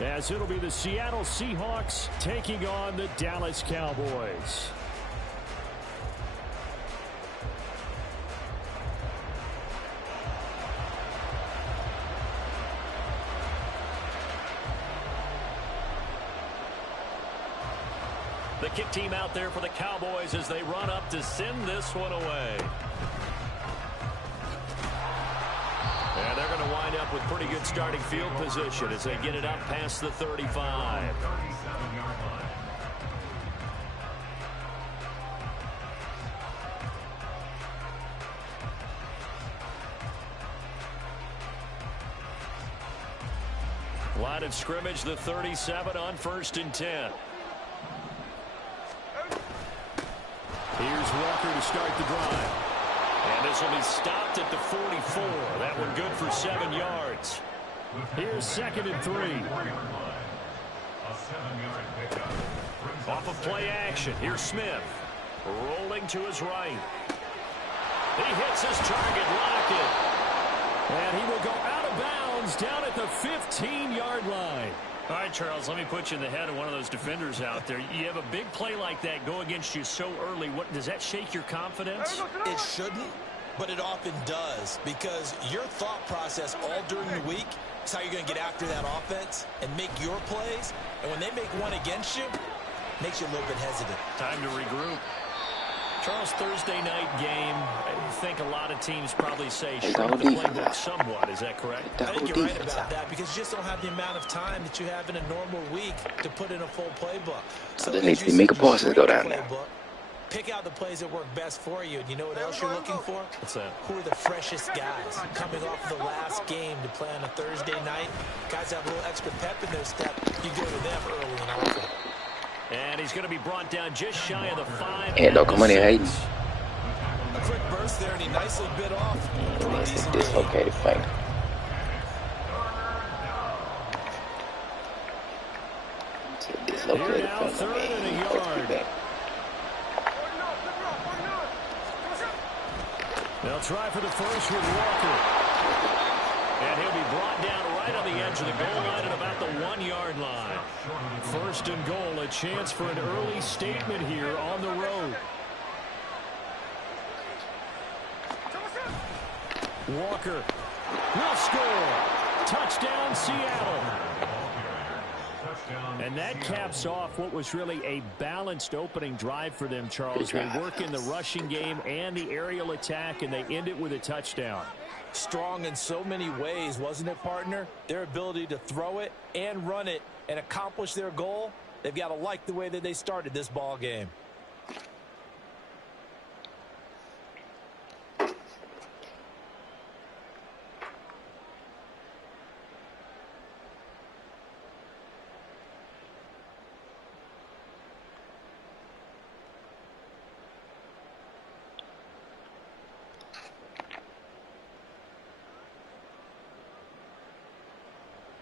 As it'll be the Seattle Seahawks taking on the Dallas Cowboys. The kick team out there for the Cowboys as they run up to send this one away. And they're going to wind up with pretty good starting field position as they get it up past the 35. Line of scrimmage, the 37 on 1st and 10. Here's Walker to start the drive. And this will be stopped at the 44. That one good for 7 yards. Here's 2nd and 3. Off of play action. Here's Smith. Rolling to his right. He hits his target. Lockett. And he will go out of bounds down at the 15-yard line. All right, Charles, let me put you in the head of one of those defenders out there. You have a big play like that go against you so early. What does that shake your confidence? It shouldn't, but it often does, because your thought process all during the week is how you're going to get after that offense and make your plays. And when they make one against you, it makes you a little bit hesitant. Time to regroup. Charles, Thursday night game, I think a lot of teams probably say shrink the playbook somewhat. Is that correct? I think you're right about that, because you just don't have the amount of time that you have in a normal week to put in a full playbook. So they need to make a pause and go down now. Pick out the plays that work best for you. And you know what else you're looking for? What's that? Who are the freshest guys coming off the last game to play on a Thursday night? Guys have a little extra pep in their step. You go to them early and often. And he's going to be brought down just shy of the 5. Yeah, no, come on here, Hayden. A quick burst there, and he nicely bit off. It's a dislocated finger. It's a dislocated finger, man. They'll try for the first with Walker. And he'll be brought down right on the edge of the goal line at about the 1-yard line. 1st and goal, a chance for an early statement here on the road. Walker will score. Touchdown, Seattle. And that caps off what was really a balanced opening drive for them, Charles. They work in the rushing game and the aerial attack, and they end it with a touchdown. Strong in so many ways, wasn't it, partner? Their ability to throw it and run it and accomplish their goal, they've got to like the way that they started this ball game.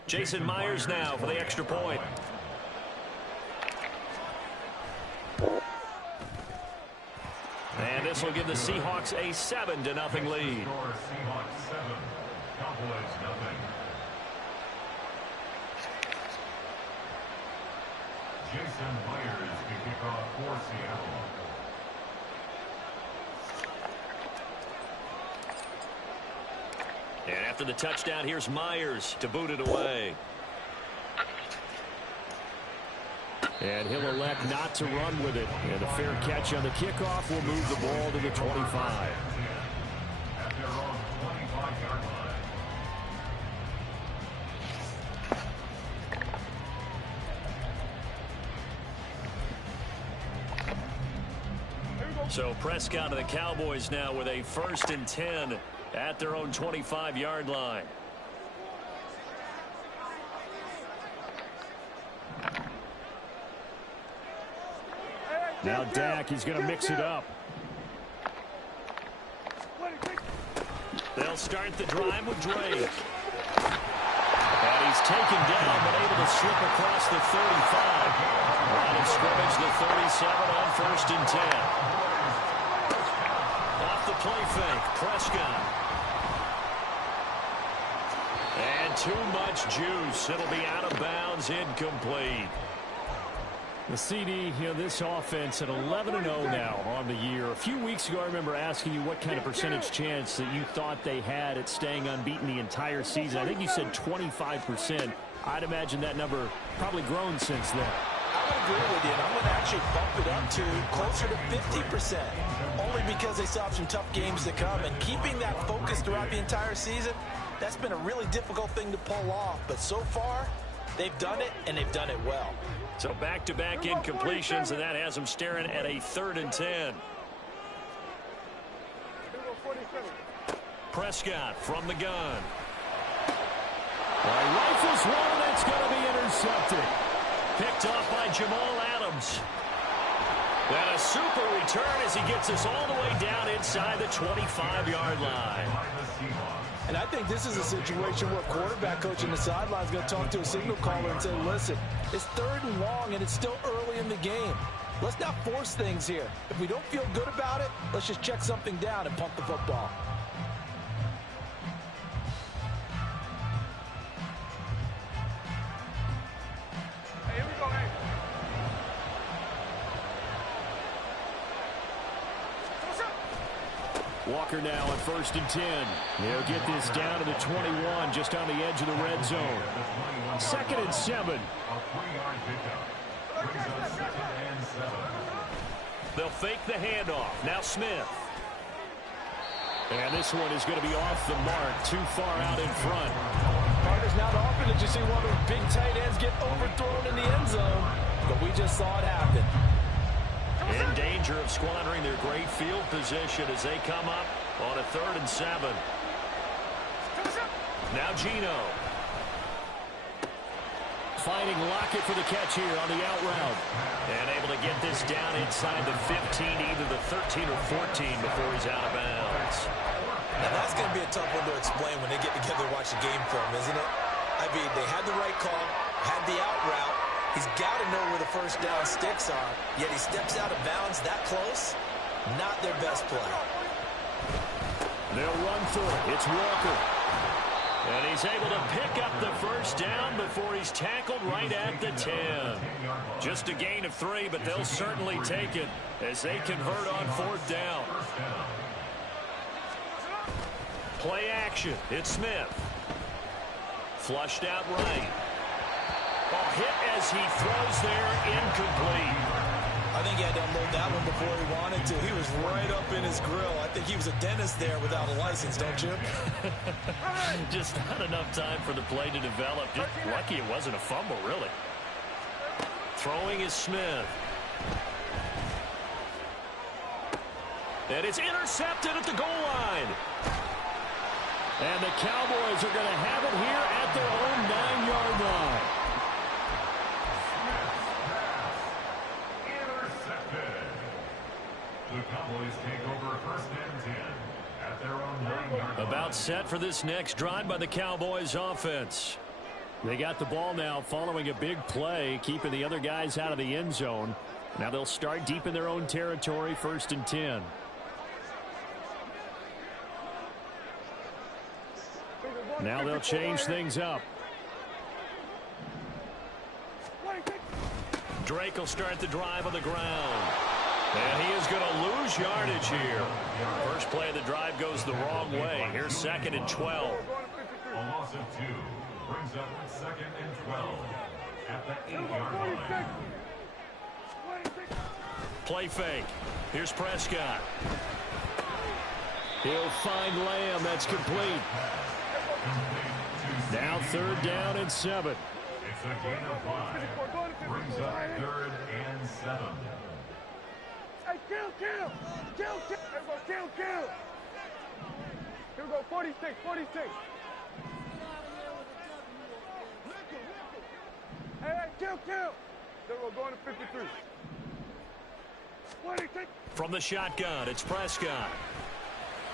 Jason Myers now for the extra point. And this will give the Seahawks a 7-0 lead. Jason Myers to kick off for Seattle. And after the touchdown, here's Myers to boot it away. And he'll elect not to run with it. And a fair catch on the kickoff will move the ball to the 25. At their own 25-yard line. So Prescott and the Cowboys now with a 1st and 10 at their own 25-yard line. Now Dak, he's going to mix it up. They'll start the drive with Drake. And he's taken down but able to slip across the 35. Line of scrimmage, the 37 on 1st and 10. Off the play fake, Prescott. And too much juice. It'll be out of bounds, incomplete. The CD, this offense at 11-0 now on the year. A few weeks ago, I remember asking you what kind of percentage chance that you thought they had at staying unbeaten the entire season. I think you said 25%. I'd imagine that number probably grown since then. I would agree with you, and I'm going to actually bump it up to closer to 50%, only because they still have some tough games to come, and keeping that focus throughout the entire season, that's been a really difficult thing to pull off. But so far, they've done it, and they've done it well. So back-to-back incompletions, and that has them staring at a 3rd and 10. Prescott from the gun. Rifles one, and it's going to be intercepted. Picked off by Jamal Adams. And a super return as he gets us all the way down inside the 25-yard line. And I think this is a situation where quarterback coach on the sideline is going to talk to a signal caller and say, listen, it's 3rd and long, and it's still early in the game. Let's not force things here. If we don't feel good about it, let's just check something down and punt the football. Hey, here we go, hey. Walker now at 1st and 10. They'll get this down to the 21, just on the edge of the red zone. 2nd and 7. They'll fake the handoff. Now Smith. And this one is going to be off the mark, too far out in front. Partners, not often did you see one of those big tight ends get overthrown in the end zone, but we just saw it happen. In danger of squandering their great field position as they come up on a 3rd and 7. Now Gino. Finding Lockett for the catch here on the out route. And able to get this down inside the 15, either the 13 or 14 before he's out of bounds. Now that's going to be a tough one to explain when they get together and watch the game film, isn't it? I mean, they had the right call, had the out route. He's got to know where the first down sticks are, yet he steps out of bounds that close. Not their best play. They'll run through it. It's Walker. And he's able to pick up the first down before he's tackled right at the 10. Just a gain of 3, but they'll certainly take it as they convert on 4th down. Play action. It's Smith. Flushed out right. Ball hit as he throws there, incomplete. I think he had to unload that one before he wanted to. He was right up in his grill. I think he was a dentist there without a license, don't you? Just not enough time for the play to develop. Just lucky it wasn't a fumble, really. Throwing is Smith. And it's intercepted at the goal line. And the Cowboys are going to have it here at their own 9-yard line. The Cowboys take over 1st and 10 at their own 9-yard line. About set for this next drive by the Cowboys offense. They got the ball now following a big play, keeping the other guys out of the end zone. Now they'll start deep in their own territory, 1st and 10. Now they'll change things up. Drake will start the drive on the ground. And he is going to lose yardage here. First play of the drive goes the wrong way. Here's 2nd and 12. A loss of 2 brings up 2nd and 12 at the 8-yard line. Play fake. Here's Prescott. He'll find Lamb. That's complete. Now 3rd down and 7. It's a gain of 5. Brings up 3rd and 7. Hey, kill! Everybody, kill! Here we go, 46. Hey, kill! There we go, going to 53. 46. From the shotgun, it's Prescott.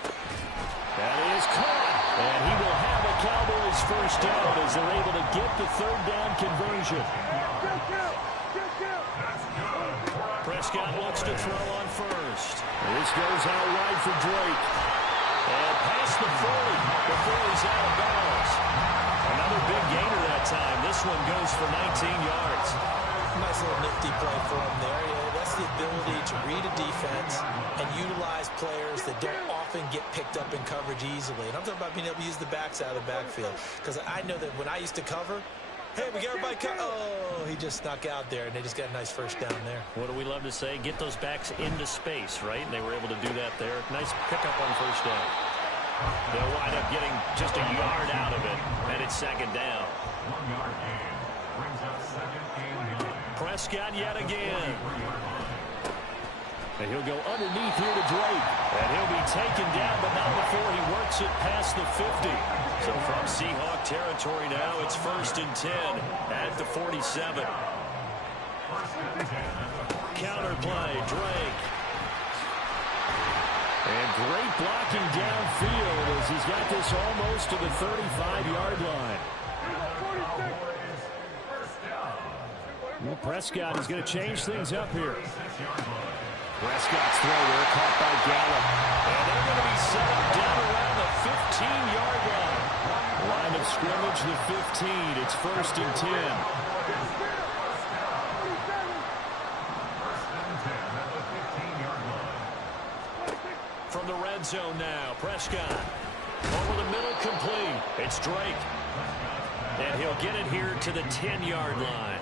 That is caught. And he will have a Cowboys first down as they're able to get the 3rd down conversion. Kill! Prescott wants to throw on first. This goes out wide for Drake. And past the 40 before he's out of bounds. Another big gainer that time. This one goes for 19 yards. Nice little nifty play for him there. Yeah, that's the ability to read a defense and utilize players that don't often get picked up in coverage easily. And I'm talking about being able to use the backs out of the backfield. Because I know that when I used to cover, hey, we got everybody covered. Oh, he just snuck out there, and they just got a nice first down there. What do we love to say? Get those backs into space, right? And they were able to do that there. Nice pickup on first down. They'll wind up getting just a yard out of it, and it's second down. 1 yard gain brings up second and 9. Prescott yet again. And he'll go underneath here to Drake. And he'll be taken down, but not before he works it past the 50. So from Seahawk territory now, it's 1st and 10 at the 47. Counter play, Drake. And great blocking downfield as he's got this almost to the 35-yard line. Well, Prescott is going to change things up here. Prescott's throw there caught by Gallup. And they're going to be set up down around the 15-yard line. Line of scrimmage, the 15. It's 1st and 10. From the red zone now, Prescott. Over the middle, complete. It's Drake. And he'll get it here to the 10-yard line.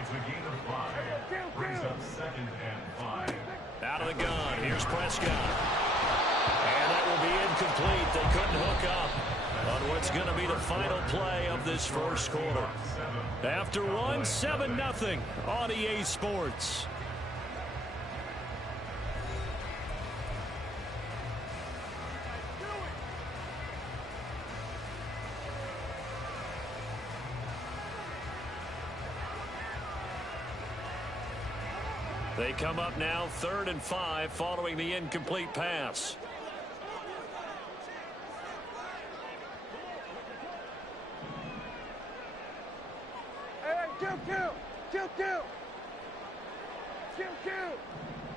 It's a gain of 5. Brings up 2nd and 5. Out of the gun. Here's Prescott. And that will be incomplete. They couldn't hook up on what's going to be the final play of this first quarter. After one, 7-0 on EA Sports. They come up now 3rd and 5 following the incomplete pass. Hey, kill.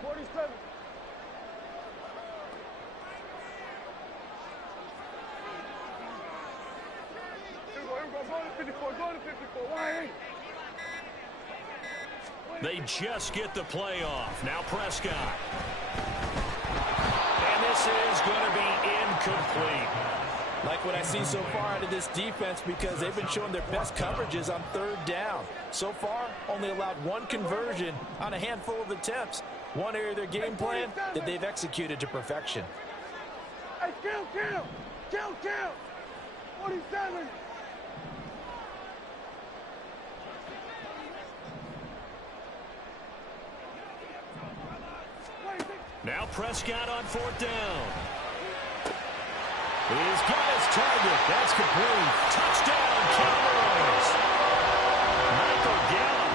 47. Here we go. Go to 54. Why? They just get the play off. Now Prescott. And this is going to be incomplete. Like what I see so far out of this defense because they've been showing their best coverages on 3rd down. So far, only allowed 1 conversion on a handful of attempts. One area of their game plan that they've executed to perfection. Hey, kill. 47. Now Prescott on 4th down. He's got his target. That's complete. Touchdown, Cowboys. Michael Gallup,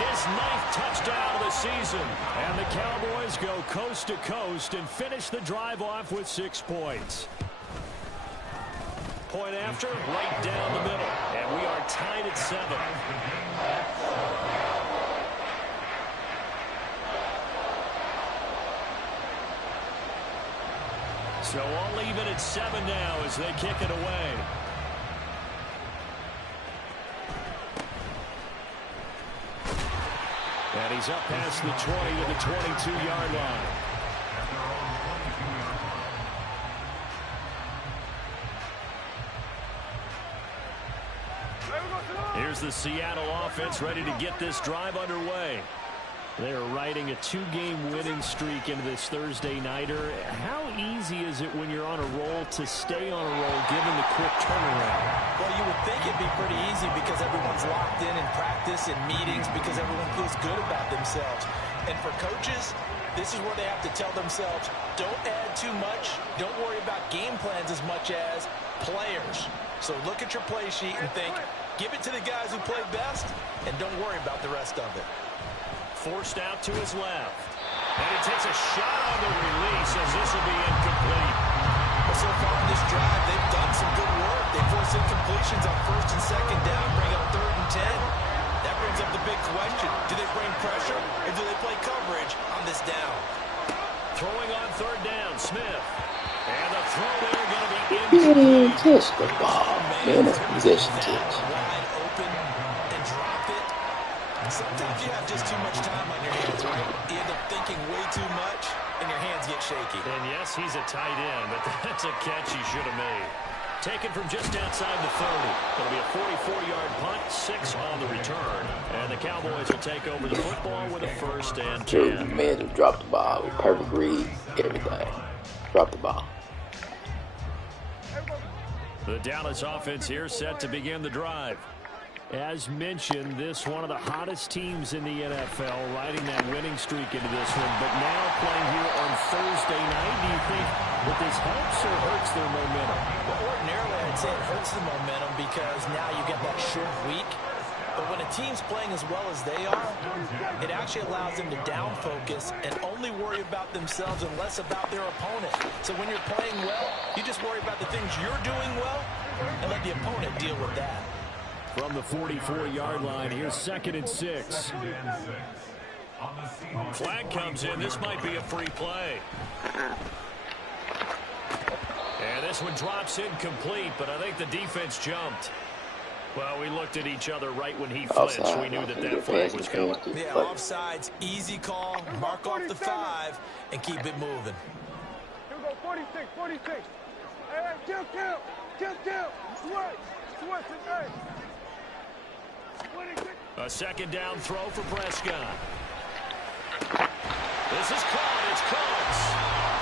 his 9th touchdown of the season. And the Cowboys go coast to coast and finish the drive off with 6 points. Point after, right down the middle. And we are tied at 7. So all even at 7 now as they kick it away. And he's up past the 20 to the 22-yard line. Here's the Seattle offense ready to get this drive underway. They are riding a 2-game winning streak into this Thursday nighter. How easy is it when you're on a roll to stay on a roll given the quick turnaround? Well, you would think it'd be pretty easy because everyone's locked in practice and meetings because everyone feels good about themselves. And for coaches, this is where they have to tell themselves, don't add too much. Don't worry about game plans as much as players. So look at your play sheet and think, give it to the guys who play best, and don't worry about the rest of it. Forced out to his left. And he takes a shot on the release as this will be incomplete. Well, so far in this drive, they've done some good work. They force incompletions on 1st and 2nd down, bring up 3rd and 10. That brings up the big question. Do they bring pressure or do they play coverage on this down? Throwing on 3rd down, Smith. And the throw there going to be Man, incomplete. touch the ball. Man, that's possession touch. Wide open and drop it. Sometimes you have just too much time on your hands, right? You end up thinking way too much, and your hands get shaky. And yes, he's a tight end, but that's a catch he should have made. Taken from just outside the 30. It'll be a 44-yard punt, 6 on the return. And the Cowboys will take over the football with a 1st and 10. Man, just dropped the ball with perfect read, everything. Drop the ball. The Dallas offense here set to begin the drive. As mentioned, this one of the hottest teams in the NFL, riding that winning streak into this one. But now playing here on Thursday night, do you think that this helps or hurts their momentum? Well, ordinarily, I'd say it hurts the momentum because now you get that short week. But when a team's playing as well as they are, it actually allows them to down focus and only worry about themselves and less about their opponent. So when you're playing well, you just worry about the things you're doing well and let the opponent deal with that. From the 44-yard line, here's 2nd and 6. Flag comes in. This might be a free play. And this one drops incomplete, but I think the defense jumped. Well, we looked at each other right when he flinched. We knew that flag was coming. Yeah, offsides, easy call, mark off the 5, and keep it moving. Here we go, 46, 46. Hey, kill. Switch, hey. A 2nd down throw for Prescott. This is caught. It's close.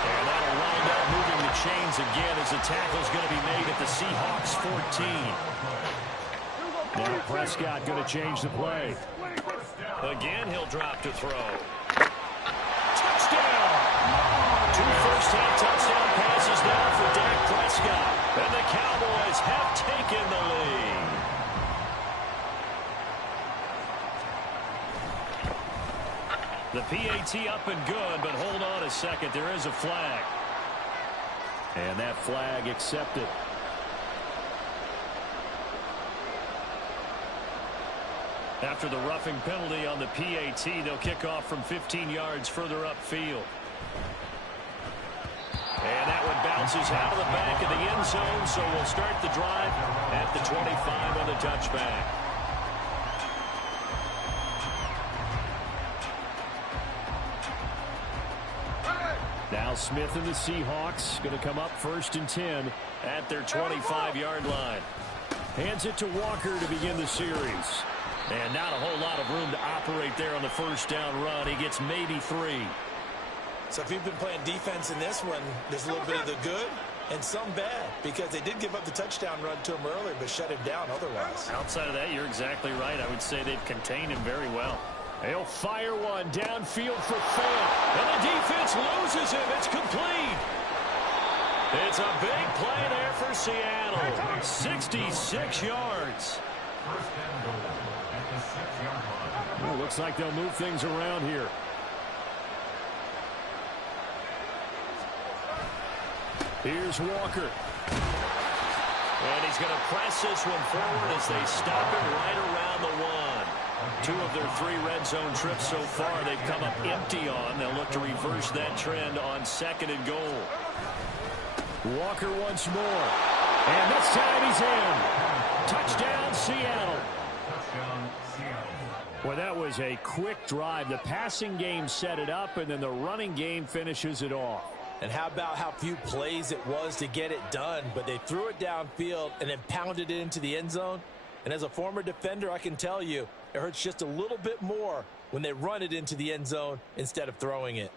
And that'll wind up moving the chains again as the tackle's going to be made at the Seahawks 14. Now Prescott going to change the play. Again, he'll drop to throw. Touchdown! 2 first-half touchdown passes now for Dak Prescott. And the Cowboys have taken the lead. The PAT up and good, but hold on a second. There is a flag. And that flag accepted. After the roughing penalty on the PAT, they'll kick off from 15 yards further upfield. And that one bounces out of the back of the end zone, so we'll start the drive at the 25 on the touchback. Now Smith and the Seahawks going to come up 1st and 10 at their 25-yard line. Hands it to Walker to begin the series. And not a whole lot of room to operate there on the 1st down run. He gets maybe 3. So if you've been playing defense in this one, there's a little bit of the good and some bad, because they did give up the touchdown run to him earlier but shut him down otherwise. Outside of that, you're exactly right. I would say they've contained him very well. They'll fire one downfield for Fant. And the defense loses him. It's complete. It's a big play there for Seattle. 66 yards. Well, looks like they'll move things around here. Here's Walker. And he's going to press this one forward as they stop it right around the 1. 2 of their 3 red zone trips so far they've come up empty on. They'll look to reverse that trend on 2nd and goal. Walker once more. And this time he's in. Touchdown, Seattle. Well, that was a quick drive. The passing game set it up, and then the running game finishes it off. And how about how few plays it was to get it done, but they threw it downfield and then pounded it into the end zone. And as a former defender, I can tell you, it hurts just a little bit more when they run it into the end zone instead of throwing it.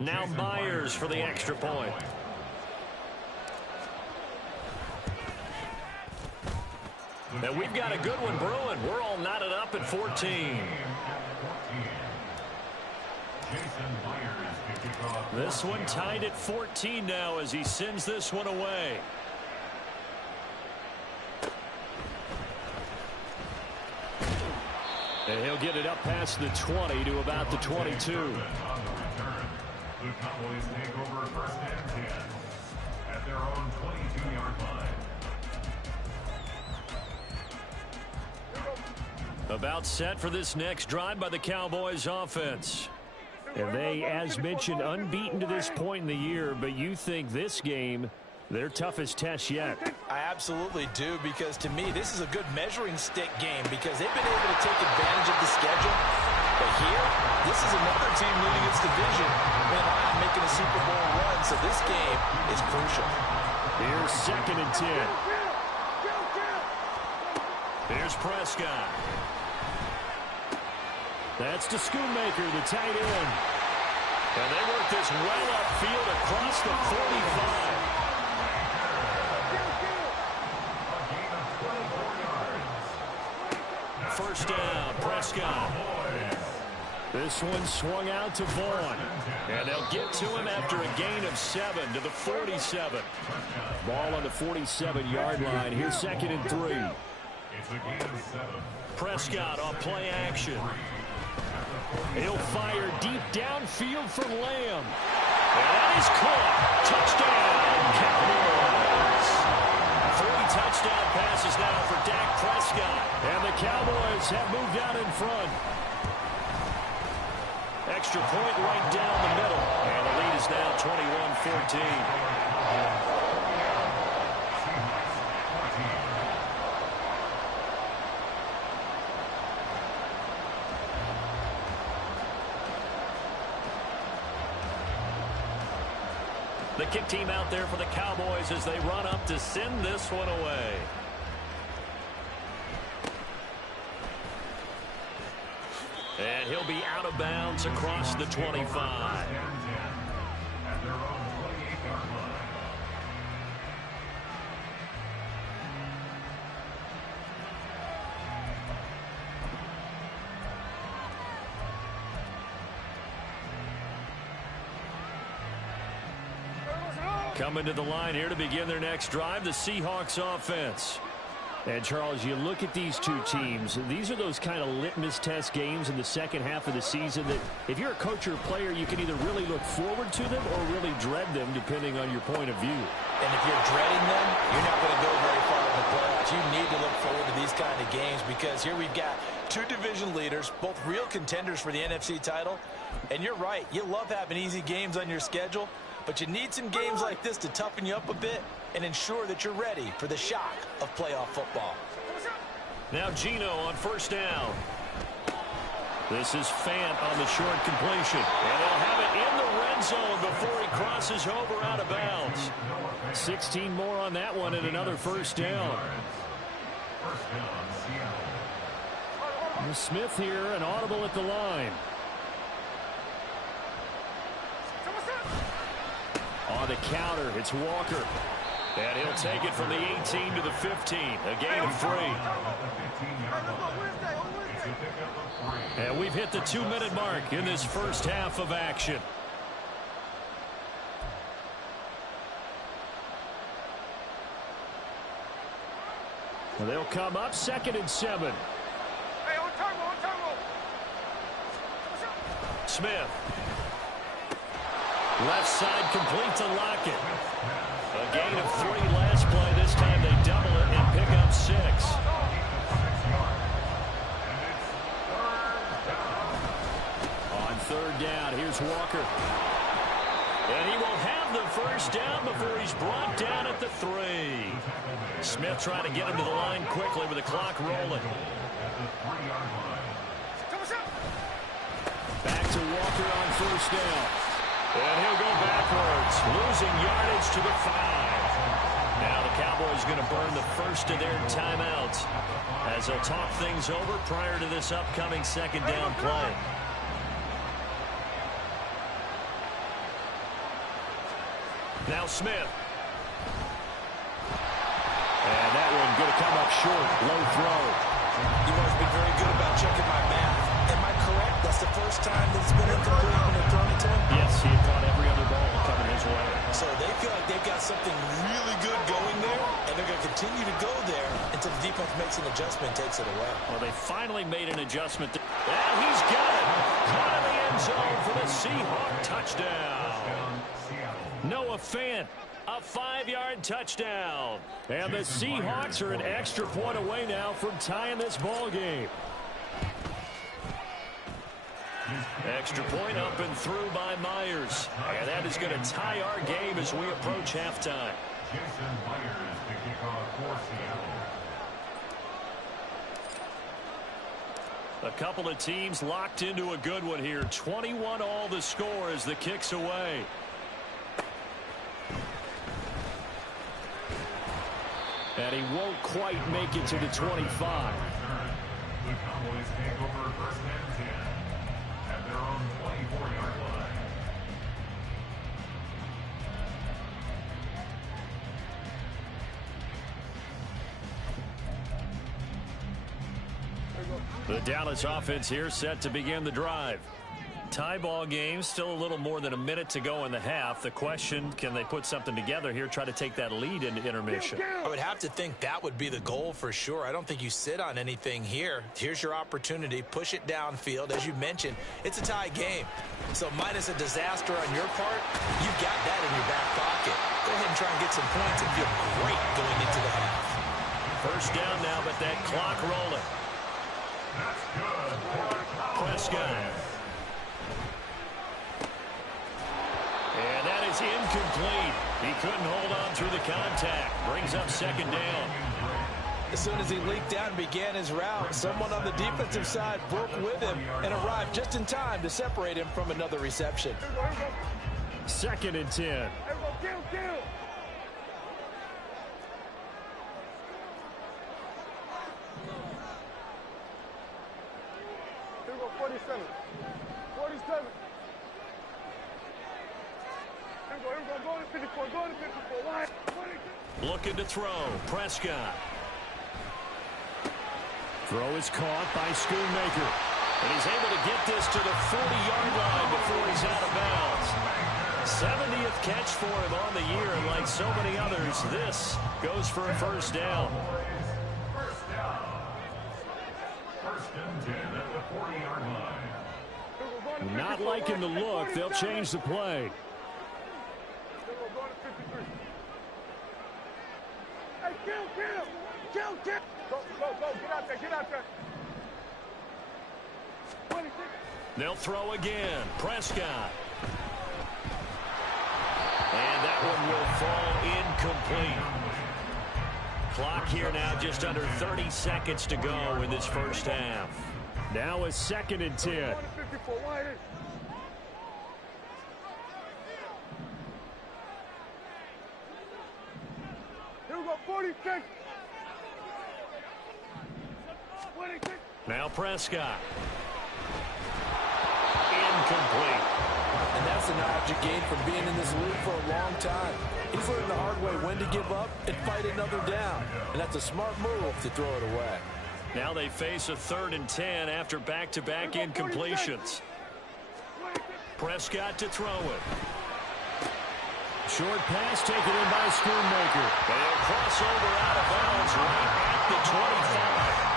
Now Myers for the extra point. And we've got a good one brewing. We're all knotted up at 14. This one tied at 14 now as he sends this one away. And he'll get it up past the 20 to about the 22. The Cowboys take over 1st and 10 at their own 22-yard line. About set for this next drive by the Cowboys offense. And they, as mentioned, unbeaten to this point in the year, but you think this game, their toughest test yet. I absolutely do, because to me, this is a good measuring stick game because they've been able to take advantage of the schedule. But here, this is another team leading its division and making a Super Bowl run, so this game is crucial. Here's 2nd and 10. Here's Prescott. That's to Schoonmaker, the tight end. And they work this well upfield across the 45. First down, Prescott. This one swung out to Vaughn. And they'll get to him after a gain of 7 to the 47. Ball on the 47-yard line. Here's 2nd and 3. Prescott on play action. He'll fire deep downfield for Lamb. And that is caught. Touchdown, Cowboys. 3 touchdown passes now for Dak Prescott. And the Cowboys have moved out in front. Extra point right down the middle. And the lead is now 21-14. The kick team out there for the Cowboys as they run up to send this one away. And he'll be out of bounds across the 25. Coming to the line here to begin their next drive, the Seahawks offense. And, Charles, you look at these two teams, these are those kind of litmus test games in the second half of the season that if you're a coach or a player, you can either really look forward to them or really dread them, depending on your point of view. And if you're dreading them, you're not going to go very far in the playoffs. You need to look forward to these kind of games because here we've got 2 division leaders, both real contenders for the NFC title. And you're right, you love having easy games on your schedule, but you need some games like this to toughen you up a bit and ensure that you're ready for the shock of playoff football. Now Gino on first down. This is Fant on the short completion. And they'll have it in the red zone before he crosses over out of bounds. 16 more on that one and another first down. Smith here, an audible at the line. On the counter, it's Walker. And he'll take it from the 18 to the 15. A gain of 3. And we've hit the 2-minute mark in this first half of action. Well, they'll come up 2nd and 7. Smith. Left side complete to Lockett. A gain of 3 last play. This time they double it and pick up 6. On 3rd down, here's Walker. And he will have the first down before he's brought down at the 3. Smith trying to get him to the line quickly with the clock rolling. Back to Walker on first down. And he'll go backwards, losing yardage to the 5. Now the Cowboys going to burn the first of their timeouts as they'll talk things over prior to this upcoming 2nd down play. Now Smith. And that one going to come up short. Low throw. You've always been very good about checking my math. Am I correct? That's the first time that it's been incomplete when they've thrown it to him? Yes, he had caught every other ball coming his way. So they feel like they've got something really good going there, and they're going to continue to go there until the defense makes an adjustment and takes it away. Well, they finally made an adjustment. And he's got it. Caught in the end zone for the Seahawk touchdown. Noah Fant. A 5-yard touchdown. And the Seahawks are an extra point away now from tying this ball game. Extra point up and through by Myers. And that is going to tie our game as we approach halftime. Jason Myers to kick off for Seattle. A couple of teams locked into a good one here. 21-all the score as the kick's away. And he won't quite make it to the 25. The Cowboys take over first and 10 at their own 24-yard line. The Dallas offense here set to begin the drive. Tie ball game, still a little more than a minute to go in the half. The question, can they put something together here, try to take that lead into intermission? I would have to think that would be the goal for sure. I don't think you sit on anything here. Here's your opportunity. Push it downfield. As you mentioned, it's a tie game. So minus a disaster on your part, you've got that in your back pocket. Go ahead and try and get some points and feel great going into the half. First down now, but that clock rolling. That's good for the Cowboys. Prescott. And that is incomplete. He couldn't hold on through the contact. Brings up second down. As soon as he leaked out and began his route, someone on the defensive side broke with him and arrived just in time to separate him from another reception. Second and 10. Hey, go, kill. Here we go, 47. 47. Here we go, go to 54, go to 54. Why? Looking to throw. Prescott. Throw is caught by Schoonmaker. And he's able to get this to the 40-yard line before he's out of bounds. 70th catch for him on the year, and like so many others, this goes for a first down. First down. First and 10 at the 40-yard line. Not liking the look. They'll change the play. Hey, kill. Go, get out there. 26. They'll throw again. Prescott. And that one will fall incomplete. Clock here now just under 30 seconds to go in this first half. Now a second and 10. 54, wide in. Here we go, 46. 26. Now Prescott. Incomplete. And that's the knowledge you gain from being in this league for a long time. He's learned the hard way when to give up and fight another down. And that's a smart move to throw it away. Now they face a 3rd and 10 after back-to-back incompletions. Prescott to throw it. Short pass taken in by Schoonmaker. They'll cross over out of bounds right at the 25.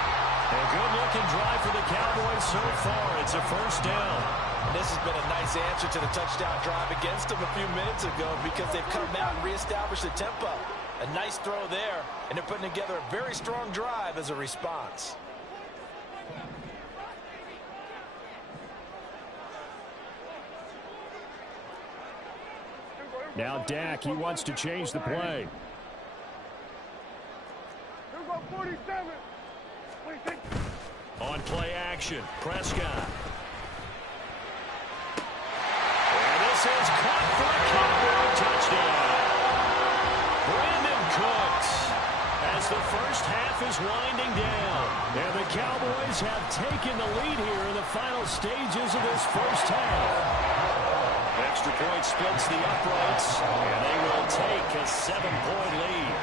A good-looking drive for the Cowboys so far. It's a first down. And this has been a nice answer to the touchdown drive against them a few minutes ago because they've come out and reestablished the tempo. A nice throw there, and they're putting together a very strong drive as a response. Now Dak, he wants to change the play. Here we go, 47. 26. On play action, Prescott. And this is caught for a Cowboy touchdown. Brandon Cooks as the first half is winding down. And the Cowboys have taken the lead here in the final stages of this first half. Extra point splits the uprights, and they will take a 7-point lead.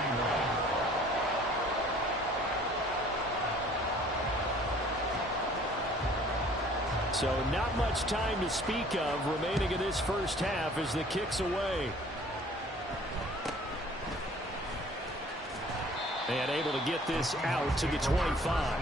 So not much time to speak of remaining in this first half as the kick's away. And able to get this out to the 25.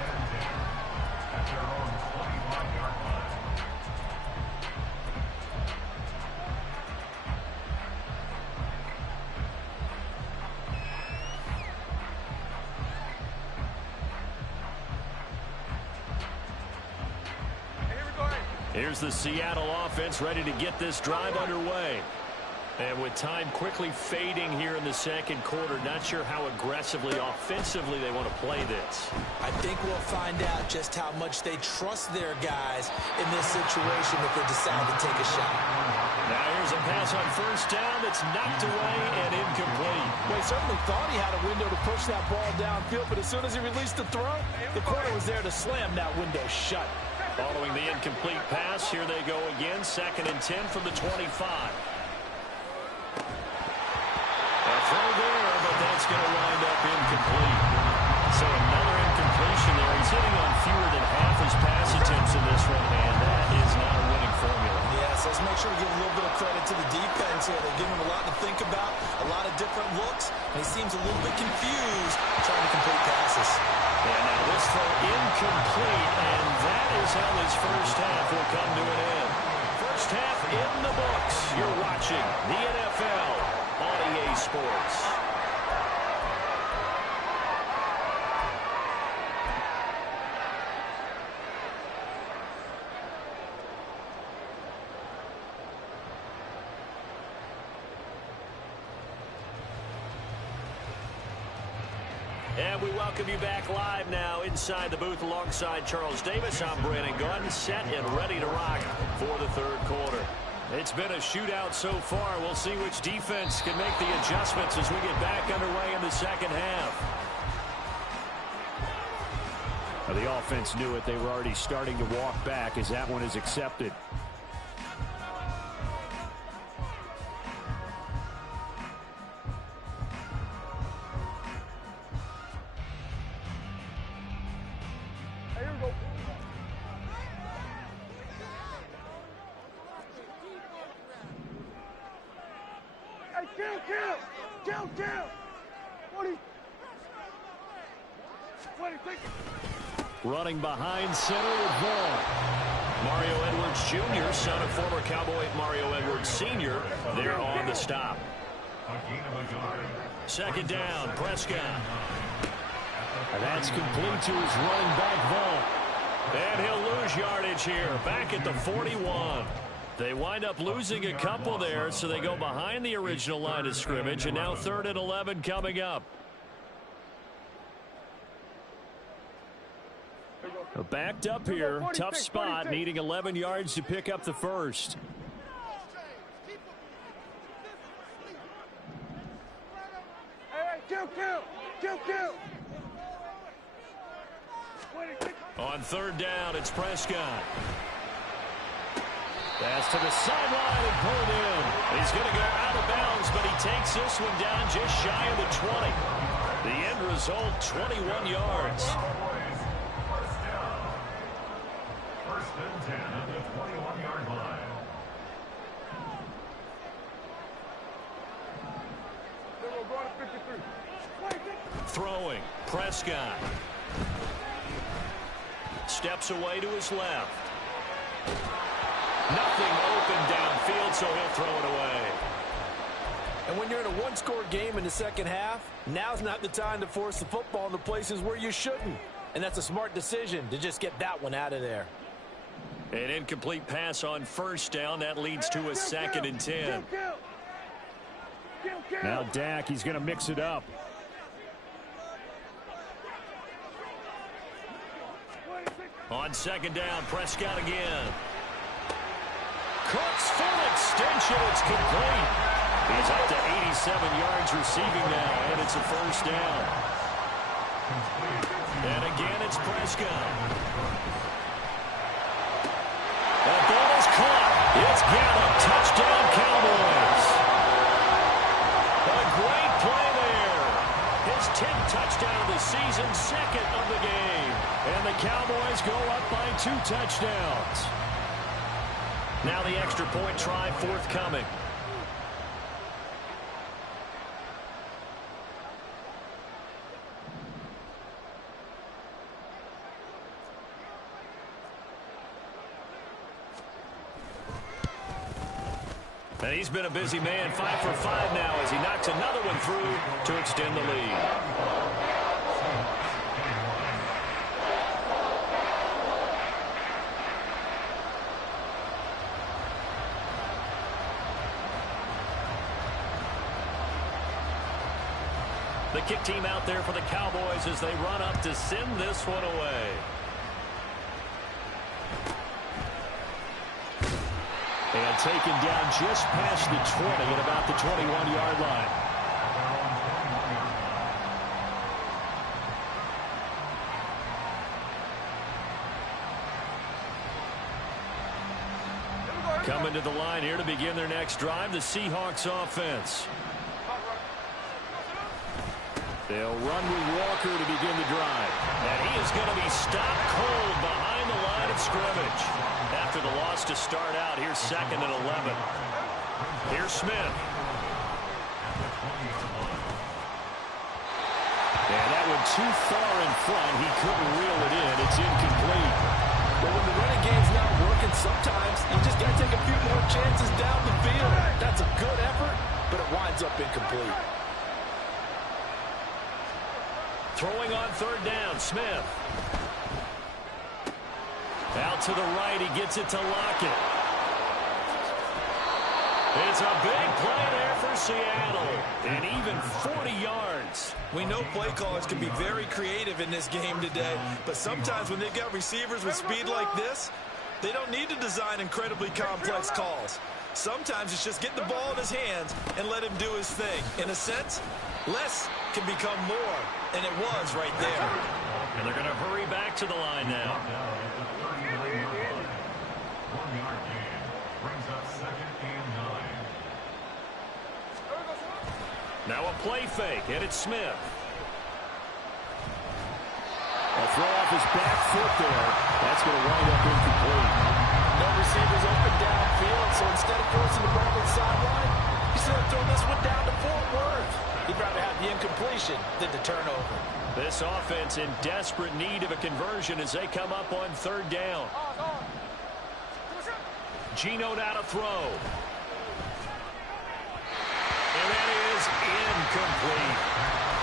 Here's the Seattle offense ready to get this drive underway. And with time quickly fading here in the second quarter, not sure how aggressively, offensively they want to play this. I think we'll find out just how much they trust their guys in this situation if they decide to take a shot. Now here's a pass on first down that's knocked away and incomplete. Well, he certainly thought he had a window to push that ball downfield, but as soon as he released the throw, the corner was there to slam that window shut. Following the incomplete pass, here they go again, 2nd and 10 from the 25. A throw there, but that's going to wind up incomplete. So another incompletion there. He's hitting on fewer than half his pass attempts in this one, and that is not a winning formula. Yes, let's make sure we give a little bit of credit to the defense here. They're giving him a lot to think about, a lot of different looks, and he seems a little bit confused trying to complete passes. And now this throw incomplete, and that is how this first half will come to an end. First half in the books. You're watching the NFL on EA Sports. And we welcome you back live now inside the booth alongside Charles Davis. I'm Brandon Gunn, set and ready to rock for the third quarter. It's been a shootout so far. We'll see which defense can make the adjustments as we get back underway in the second half. The offense knew it. They were already starting to walk back as that one is accepted. Running behind center with Vaughn. Mario Edwards Jr., son of former Cowboy Mario Edwards Sr., there on the stop. 2nd down, Prescott. And that's complete to his running back, Vaughn. And he'll lose yardage here, back at the 41. They wind up losing a couple there, so they go behind the original line of scrimmage, and now 3rd and 11 coming up. Backed up here, tough spot, needing 11 yards to pick up the first. On 3rd down, it's Prescott. Pass to the sideline and pulled in. He's going to go out of bounds, but he takes this one down just shy of the 20. The end result, 21 yards. First and 10 at the 21-yard line. Throwing, Prescott. Steps away to his left. Nothing open downfield, so he'll throw it away. And when you're in a one-score game in the second half, now's not the time to force the football in the places where you shouldn't. And that's a smart decision to just get that one out of there. An incomplete pass on first down. That leads to a 2nd and 10. Now Dak, he's going to mix it up. On 2nd down, Prescott again. Cooks full extension. It's complete. He's up to 87 yards receiving now, and it's a first down. And again, it's Prescott. That ball is caught. It's Gallup. Touchdown, Cowboys. A great play there. His 10th touchdown of the season, 2nd of the game. And the Cowboys go up by 2 touchdowns. Now the extra point try forthcoming. And he's been a busy man, 5 for 5 now as he knocks another one through to extend the lead. The kick team out there for the Cowboys as they run up to send this one away. And taken down just past the 20 at about the 21-yard line. Coming to the line here to begin their next drive, the Seahawks offense. They'll run with Walker to begin the drive. And he is going to be stopped cold behind the line of scrimmage. After the loss to start out, here's 2nd and 11. Here's Smith. And that one too far in front. He couldn't reel it in. It's incomplete. But when the running game's not working, sometimes you just got to take a few more chances down the field. That's a good effort, but it winds up incomplete. Throwing on 3rd down, Smith. Out to the right, he gets it to Lockett. It's a big play there for Seattle, and even 40 yards. We know play callers can be very creative in this game today, but sometimes when they've got receivers with speed like this, they don't need to design incredibly complex calls. Sometimes it's just get the ball in his hands and let him do his thing. In a sense, less can become more, and it was right there. And they're going to hurry back to the line now. 1-yard gain brings up 2nd and 9. Now a play fake, and it's Smith. A throw off his back foot there. That's going to wind up incomplete. No receivers open downfield, so instead of forcing the ball to the sideline, he's going to throw this one down to Fort Worth. He'd rather have the incompletion than the turnover. This offense in desperate need of a conversion as they come up on 3rd down. Geno now to throw. And that is incomplete.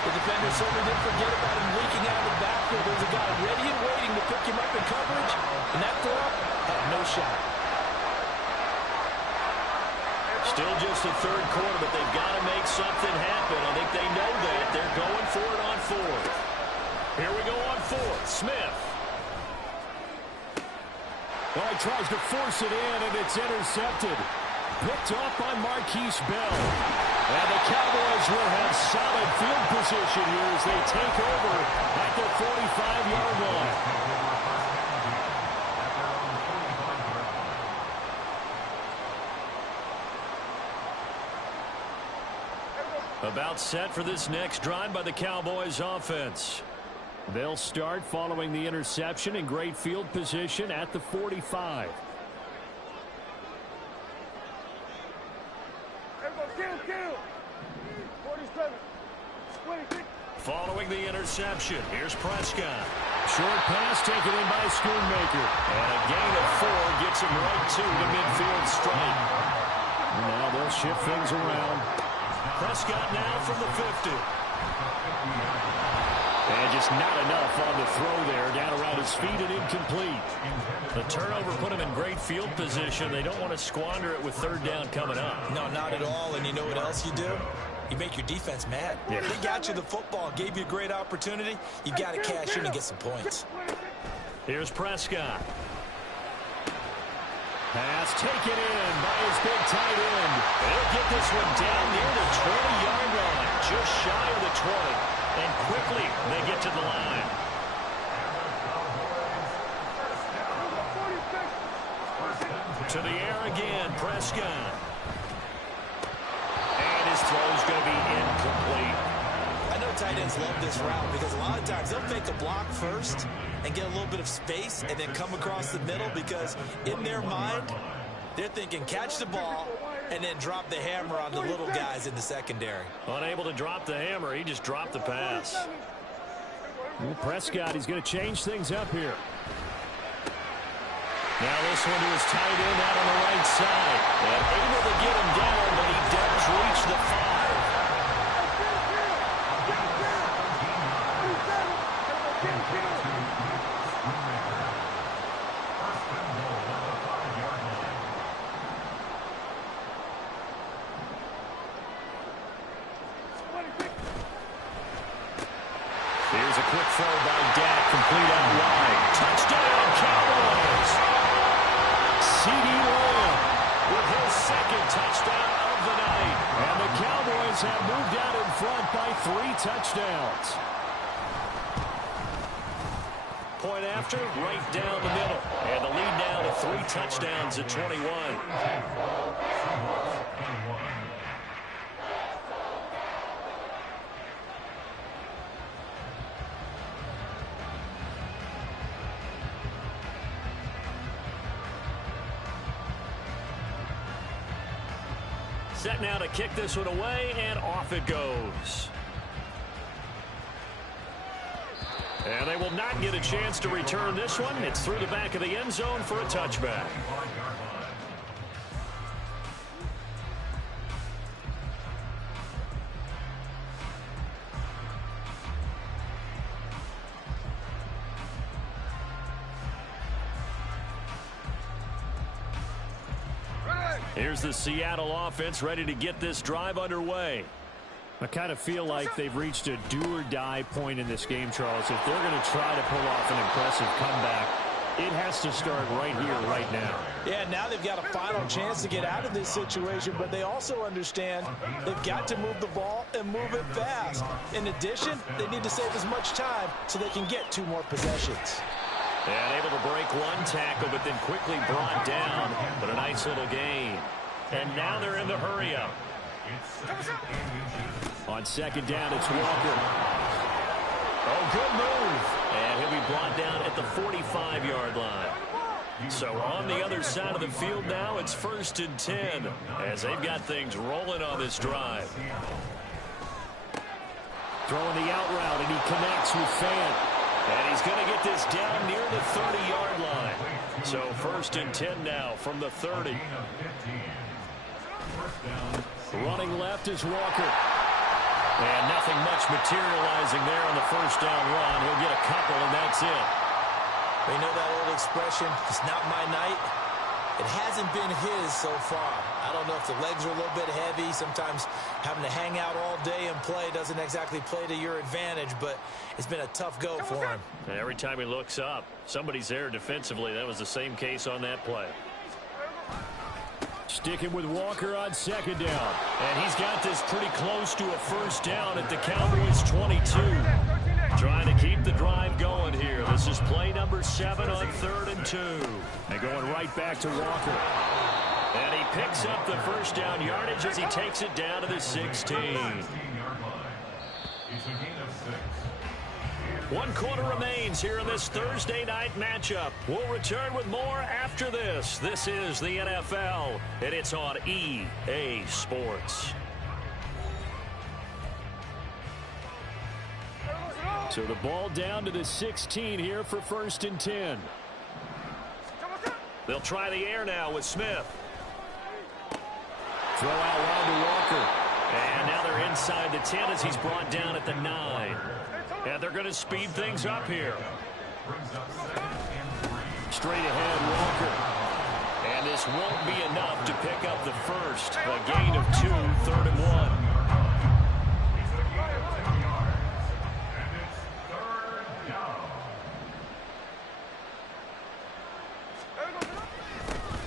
The defender certainly didn't forget about him leaking out of the backfield. There's a guy ready and waiting to pick him up in coverage, and that throw had no shot. Still just the 3rd quarter, but they've got to make something happen. I think they know that. They're going for it on 4th. Here we go on 4th. Smith. Well, he tries to force it in, and it's intercepted. Picked off by Marquise Bell. And the Cowboys will have solid field position here as they take over at the 45-yard line. About set for this next drive by the Cowboys offense. They'll start following the interception in great field position at the 45. Following the interception, here's Prescott. Short pass taken in by Schoonmaker. And a gain of 4 gets him right to the midfield stripe. Now they'll shift things around. Prescott now from the 50. And just not enough on the throw there. Down around his feet and incomplete. The turnover put him in great field position. They don't want to squander it with 3rd down coming up. No, not at all. And you know what else you do? You make your defense mad. Yeah. They got you the football, gave you a great opportunity. You got to cash in and get some points. Here's Prescott. Pass taken in by his big tight end. They'll get this one down near the 20-yard line, just shy of the 20. And quickly, they get to the line. To the air again, Prescott. And his throw's going to be incomplete. I know tight ends love this route because a lot of times they'll fake a block first and get a little bit of space and then come across the middle because in their mind, they're thinking catch the ball and then drop the hammer on the little guys in the secondary. Unable to drop the hammer, he just dropped the pass. Well, Prescott, he's going to change things up here. Now this one to his tight end out on the right side. And able to get him down, but he does reach the 5. quick throw by Dak, complete out wide. Touchdown, Cowboys! CeeDee Lamb with his second touchdown of the night. And the Cowboys have moved out in front by 3 touchdowns. Point after, right down the middle. And the lead now to 3 touchdowns at 21. Set now to kick this one away, and off it goes. And they will not get a chance to return this one. It's through the back of the end zone for a touchback. Here's the Seattle offense ready to get this drive underway. I kind of feel like they've reached a do-or-die point in this game, Charles. If they're going to try to pull off an impressive comeback, it has to start right here, right now. Yeah, now they've got a final chance to get out of this situation, but they also understand they've got to move the ball and move it fast. In addition, they need to save as much time so they can get 2 more possessions. And able to break 1 tackle, but then quickly brought down. But a nice little gain. And now they're in the hurry-up. On second down, it's Walker. Oh, good move. And he'll be brought down at the 45-yard line. So on the other side of the field now, it's 1st and 10 as they've got things rolling on this drive. Throwing the out route, and he connects with Fan. And he's going to get this down near the 30-yard line. So 1st and 10 now from the 30. Running left is Walker. And nothing much materializing there on the 1st down run. He'll get a couple, and that's it. You know that old expression, it's not my night? It hasn't been his so far. I don't know if the legs are a little bit heavy. Sometimes having to hang out all day and play doesn't exactly play to your advantage, but it's been a tough go for him. And every time he looks up, somebody's there defensively. That was the same case on that play. Sticking with Walker on second down. And he's got this pretty close to a 1st down at the Cowboys' 22. Trying to keep the drive going here. This is play number 7 on 3rd and 2. And going right back to Walker. And he picks up the 1st down yardage as he takes it down to the 16. 1 quarter remains here in this Thursday night matchup. We'll return with more after this. This is the NFL, and it's on EA Sports. So the ball down to the 16 here for 1st and 10. They'll try the air now with Smith. Throw out wide to Walker. And now they're inside the 10 as he's brought down at the 9. And they're going to speed things up here. Straight ahead, Walker. And this won't be enough to pick up the 1st. A gain of 2, 3rd and 1.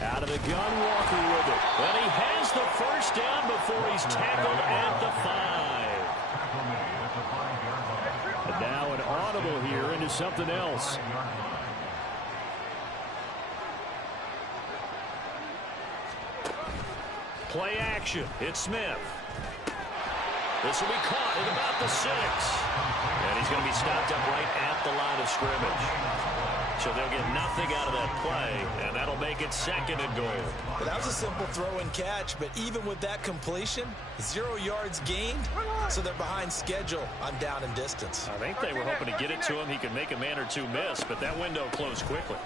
Out of the gun, Walker with it. And he has the 1st down before he's tackled at the 5. And now an audible here into something else. Play action. It's Smith. This will be caught at about the 6. And he's going to be stopped up right at the line of scrimmage. So they'll get nothing out of that play, and that'll make it 2nd and goal. But that was a simple throw and catch, but even with that completion, 0 yards gained, so they're behind schedule on down and distance. I think they were hoping to get it to him. He could make a man or 2 miss, but that window closed quickly.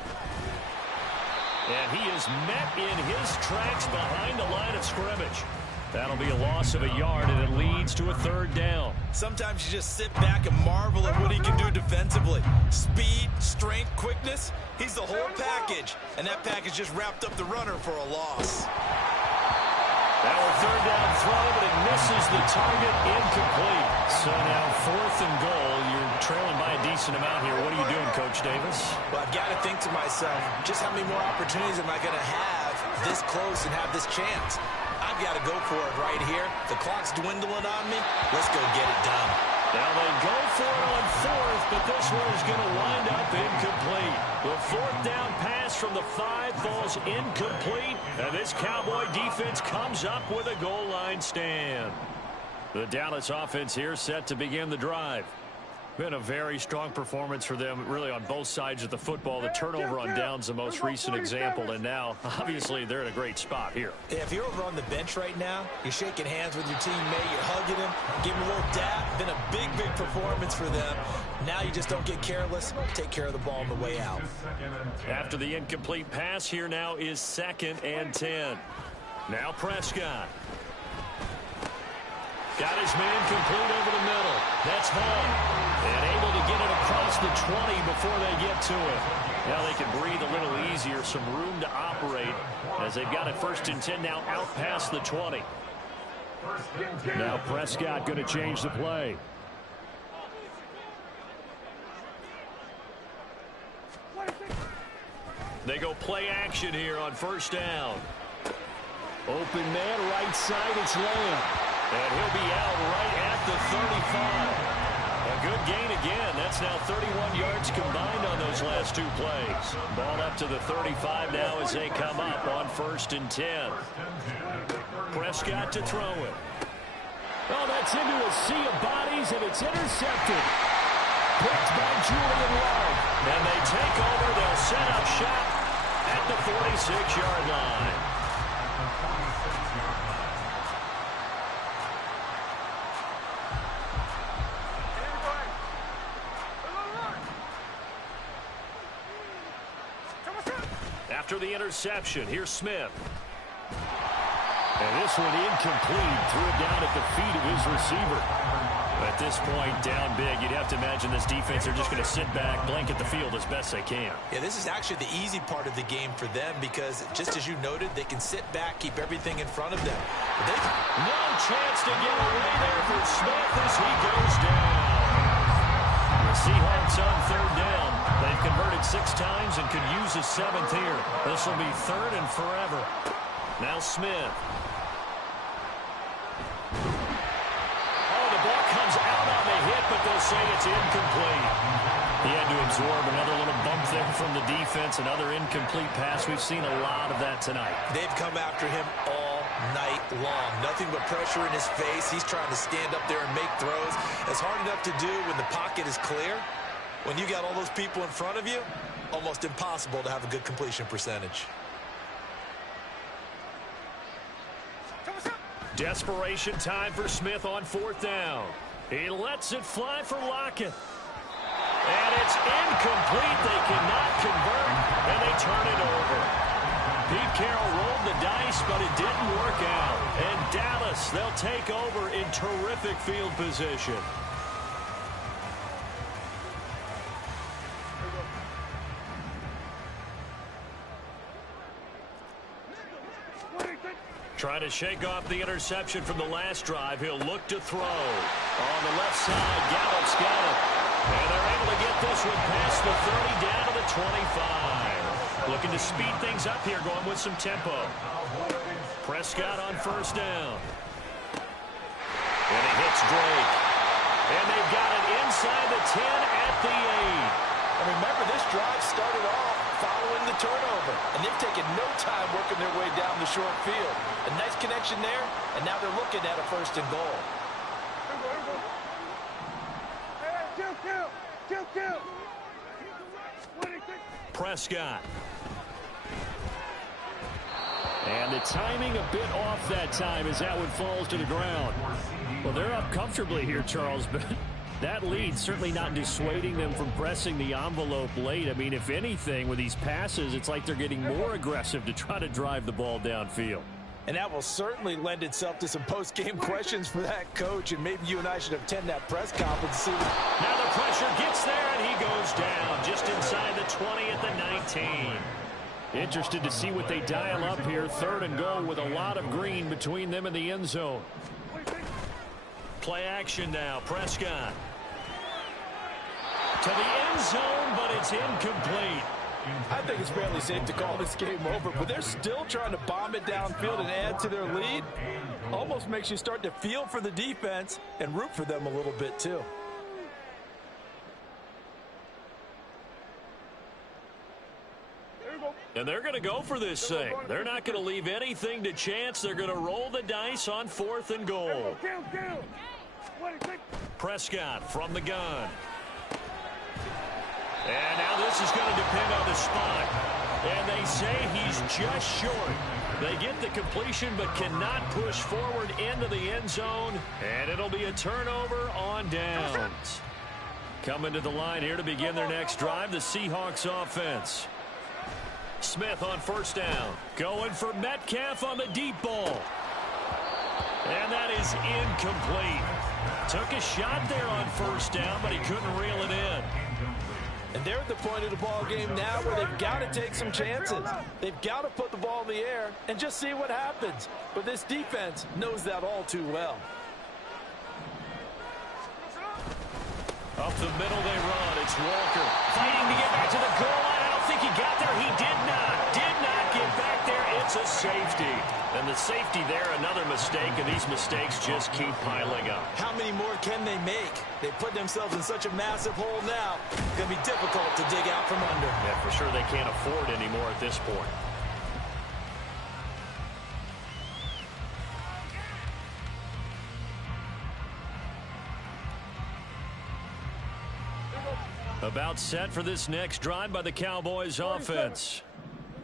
And he is met in his tracks behind the line of scrimmage. That'll be a loss of a yard, and it leads to a 3rd down. Sometimes you just sit back and marvel at what he can do defensively. Speed, strength, quickness, he's the whole package. And that package just wrapped up the runner for a loss. That was 3rd down throw, but it misses the target, incomplete. So now 4th and goal. You're trailing by a decent amount here. What are you doing, Coach Davis? Well, I've got to think to myself, just how many more opportunities am I going to have this close and have this chance? I've got to go for it right here. The clock's dwindling on me. Let's go get it done. Now they go for it on fourth, but this one is going to wind up incomplete. The fourth down pass from the 5 falls incomplete, and this Cowboy defense comes up with a goal line stand. The Dallas offense here set to begin the drive. Been a very strong performance for them, really, on both sides of the football. The turnover on downs the most recent example, and now, obviously, they're in a great spot here. If you're over on the bench right now, you're shaking hands with your teammate, you're hugging him, giving him a little dap. Been a big, big performance for them. Now you just don't get careless. Take care of the ball on the way out. After the incomplete pass, here now is 2nd and 10. Now Prescott. Got his man complete over the middle. That's Hall. And able to get it across the 20 before they get to it. Now they can breathe a little easier. Some room to operate as they've got it 1st and 10 now out past the 20. Now Prescott going to change the play. They go play action here on 1st down. Open man, right side, it's Lamb. And he'll be out right at the 35. A good gain again. That's now 31 yards combined on those last 2 plays. Ball up to the 35 now as they come up on 1st and 10. Prescott to throw it. Oh, that's into a sea of bodies, and it's intercepted. Picked by Julian Love. And they take over. They'll set up shop at the 46-yard line. After the interception, here's Smith. And this one incomplete. Threw it down at the feet of his receiver. At this point, down big, you'd have to imagine this defense are just going to sit back, blanket the field as best they can. Yeah, this is actually the easy part of the game for them because, just as you noted, they can sit back, keep everything in front of them. No chance to get away there for Smith as he goes down. The Seahawks on 3rd down. They've converted 6 times and could use a 7th here. This will be 3rd and forever. Now Smith. Oh, the ball comes out on the hit, but they'll say it's incomplete. He had to absorb another little bump there from the defense, another incomplete pass. We've seen a lot of that tonight. They've come after him all night long. Nothing but pressure in his face. He's trying to stand up there and make throws. It's hard enough to do when the pocket is clear. When you got all those people in front of you, almost impossible to have a good completion percentage. Desperation time for Smith on 4th down. He lets it fly for Lockett. And it's incomplete. They cannot convert, and they turn it over. Pete Carroll rolled the dice, but it didn't work out. And Dallas, they'll take over in terrific field position. Trying to shake off the interception from the last drive. He'll look to throw. On the left side, Gallup's got it. And they're able to get this one past the 30 down to the 25. Looking to speed things up here, going with some tempo. Prescott on 1st down. And he hits Drake. And they've got it inside the 10 at the 8. And remember, this drive started off following the turnover, and they've taken no time working their way down the short field. A nice connection there, and now they're looking at a 1st and goal. Prescott. And the timing a bit off that time as that one falls to the ground. Well, they're up comfortably here, Charles, but that lead certainly not dissuading them from pressing the envelope late. I mean, if anything, with these passes, it's like they're getting more aggressive to try to drive the ball downfield. And that will certainly lend itself to some post-game questions for that coach, and maybe you and I should attend that press conference. See now the pressure gets there, and he goes down just inside the 20 at the 19. Interested to see what they dial up here. 3rd and goal with a lot of green between them and the end zone. Play action now. Prescott. To the end zone, but it's incomplete. I think it's fairly safe to call this game over, but they're still trying to bomb it downfield and add to their lead. Almost makes you start to feel for the defense and root for them a little bit too. And they're going to go for this thing. They're not going to leave anything to chance. They're going to roll the dice on 4th and goal. Prescott from the gun. And now this is going to depend on the spot. And they say he's just short. They get the completion but cannot push forward into the end zone. And it'll be a turnover on downs. Coming to the line here to begin their next drive, the Seahawks offense. Smith on 1st down. Going for Metcalf on the deep ball. And that is incomplete. Took a shot there on 1st down, but he couldn't reel it in. And they're at the point of the ball game now where they've got to take some chances. They've got to put the ball in the air and just see what happens. But this defense knows that all too well. Up the middle they run. It's Walker fighting to get back to the goal line. I don't think he got there. He did not get back there. It's a safety. And the safety there, another mistake, and these mistakes just keep piling up. How many more can they make? They put themselves in such a massive hole now. It's going to be difficult to dig out from under. Yeah, for sure they can't afford anymore at this point. About set for this next drive by the Cowboys offense.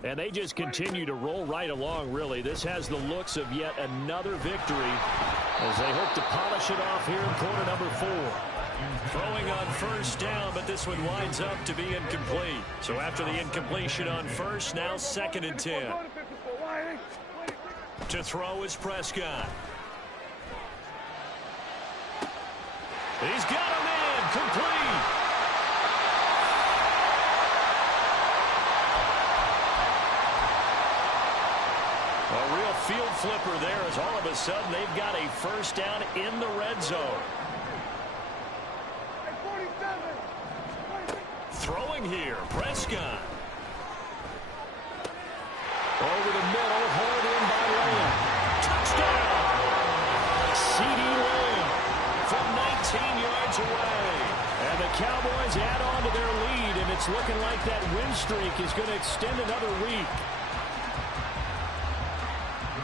And they just continue to roll right along, really. This has the looks of yet another victory as they hope to polish it off here in quarter number 4. Throwing on 1st down, but this one winds up to be incomplete. So after the incompletion on 1st, now 2nd and 10. To throw is Prescott. He's got him in, complete. A real field flipper there as all of a sudden they've got a 1st down in the red zone. Throwing here, Prescott. Over the middle, hauled in by Lamb. Touchdown! C.D. Lamb from 19 yards away. And the Cowboys add on to their lead, and it's looking like that win streak is going to extend another week.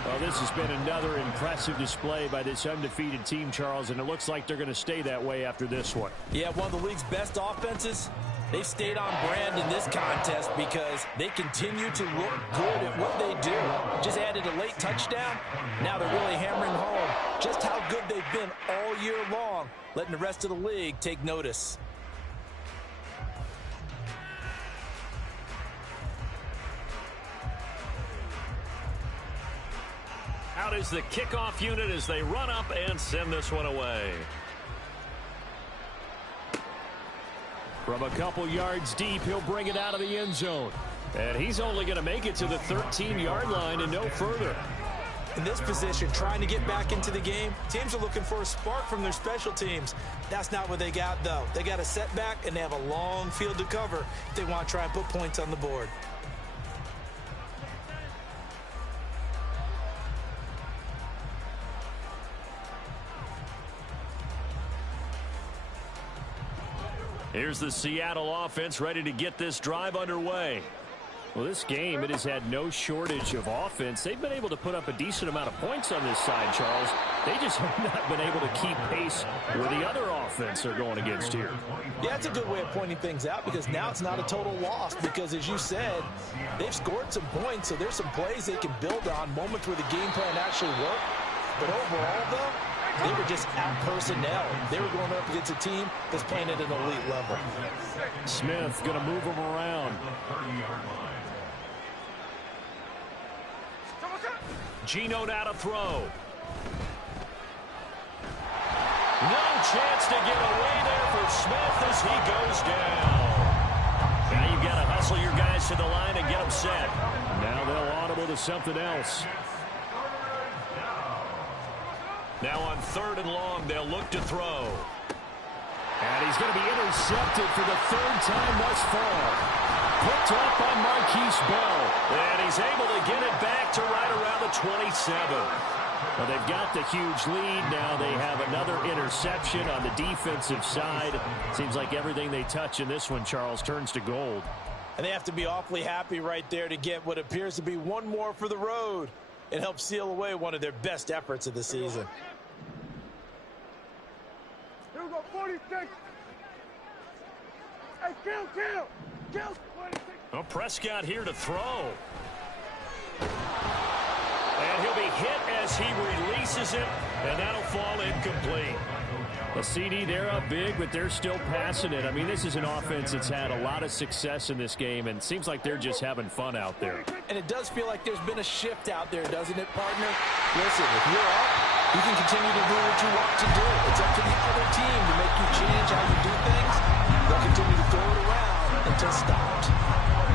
Well, this has been another impressive display by this undefeated team, Charles, and it looks like they're going to stay that way after this one. Yeah, one of the league's best offenses. They've stayed on brand in this contest because they continue to look good at what they do. Just added a late touchdown. Now they're really hammering home just how good they've been all year long, letting the rest of the league take notice. Out is the kickoff unit as they run up and send this one away. From a couple yards deep, he'll bring it out of the end zone. And he's only going to make it to the 13-yard line and no further. In this position, trying to get back into the game, teams are looking for a spark from their special teams. That's not what they got, though. They got a setback, and they have a long field to cover if they want to try and put points on the board. Here's the Seattle offense ready to get this drive underway. Well, this game, it has had no shortage of offense. They've been able to put up a decent amount of points on this side, Charles. They just have not been able to keep pace with the other offense they're going against here. Yeah, that's a good way of pointing things out because now it's not a total loss because, as you said, they've scored some points, so there's some plays they can build on, moments where the game plan actually worked. But overall, though, they were just out personnel. They were going up against a team that's playing at an elite level. Smith going to move them around. Geno now to throw. No chance to get away there for Smith as he goes down. Now you've got to hustle your guys to the line and get them set. Now they'll audible to something else. Now on 3rd and long, they'll look to throw. And he's going to be intercepted for the third time thus far. Picked up by Marquise Bell. And he's able to get it back to right around the 27. Well, they've got the huge lead. Now they have another interception on the defensive side. Seems like everything they touch in this one, Charles, turns to gold. And they have to be awfully happy right there to get what appears to be one more for the road. It helps seal away one of their best efforts of the season. Here we go, 46. Hey, kill. 26. Well, Prescott here to throw. And he'll be hit as he releases it, and that'll fall incomplete. The CD, they're up big, but they're still passing it. I mean, this is an offense that's had a lot of success in this game, and it seems like they're just having fun out there. And it does feel like there's been a shift out there, doesn't it, partner? Listen, if you're up, you can continue to do what you want to do. It's up to the other team to make you change how you do things. They'll continue to throw it around until stopped.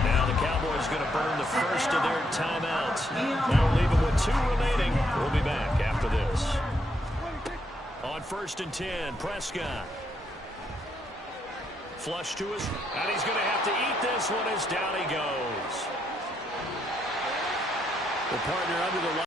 Now the Cowboys going to burn the first of their timeouts. That'll leave them with 2 remaining. We'll be back after this. On 1st and 10, Prescott. Flush to his, and he's going to have to eat this one as down he goes. The partner under the